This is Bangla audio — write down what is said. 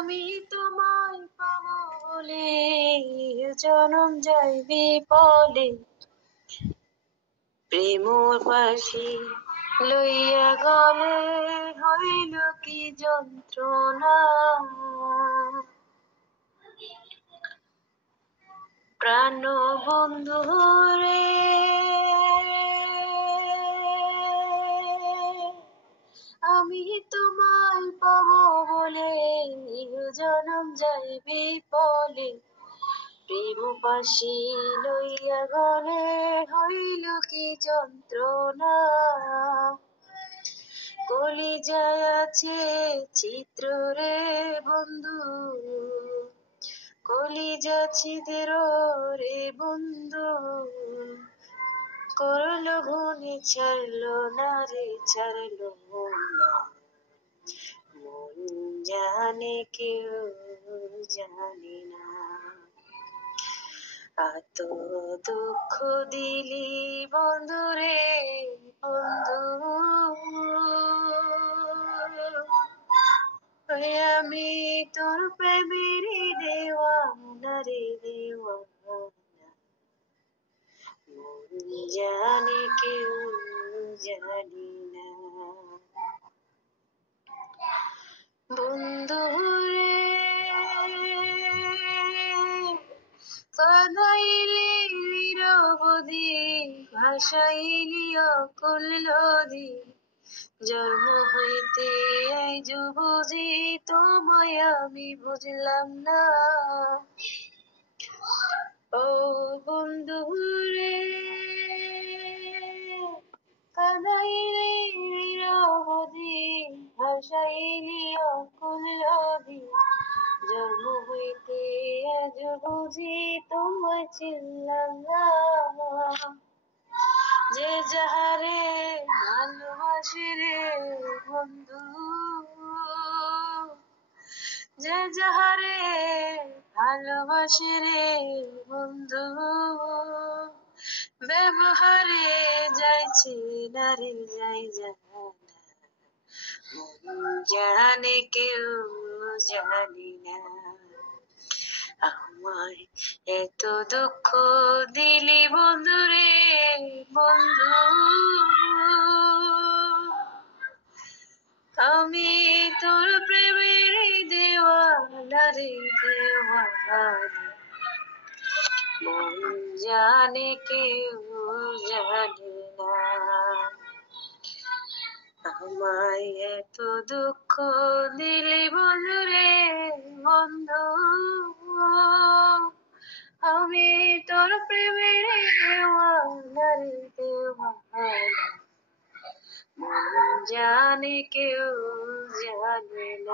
আমি তোমায় পাবো বলে জনম যায় বিপলে, প্রেম পাশি লইয়া গলে হইল কি যন্ত্রণা। প্রাণ বন্ধু রে, আমি তোমায় পাবো বলে জনম যায় বিপলে, প্রেম পাশি লইয়া গলে হইল কি যন্ত্রণা। কলিজায় আছে চিত্র রে বন্ধু, কলিজা ছিদ্র রে বন্ধু, করলো ঘুনে ছাড়লো না রে ছাড়লো না, মন জানে কেউ জানে না। এত দুঃখ দিলি বন্ধু রে বন্ধু, আমি তোর প্রেমের দেওয়ানা রে দেওয়ানা, মন জানে কেউ জানি না। বন্ধু রে, কাঁদাইলি নিরবধি, ভাসাইলি অকুল নদী, জন্ম হইতে আজ বুঝি তোমায় আমি বুঝলাম না। ও বন্ধু রে, কাঁদাইলি নিরবধি, ভাসাইলি অকুল নদী, জন্ম হইতে আজ বুঝি তোমায় চিনলাম না। যে যাহারে ভালোবাসে রে বন্ধু, যে যাহারে ভালোবাসে রে বন্ধু, ব্যবহারে যাইছে না রে যাই জানা, মন জানে কেউ জানি না। আমায় এত দুঃখ দিলি বন্ধু রে বন্ধু, আমি তোর প্রেমের দেওয়ানা রে দেওয়ানা, মন জানে কেউ জানে না। আমায় এত দুঃখ দিলি বন্ধু রে বন্ধু, আমি তোর প্রেমের দেওয়ানা রে দেওয়ানা, মন জানে কেউ জানে না।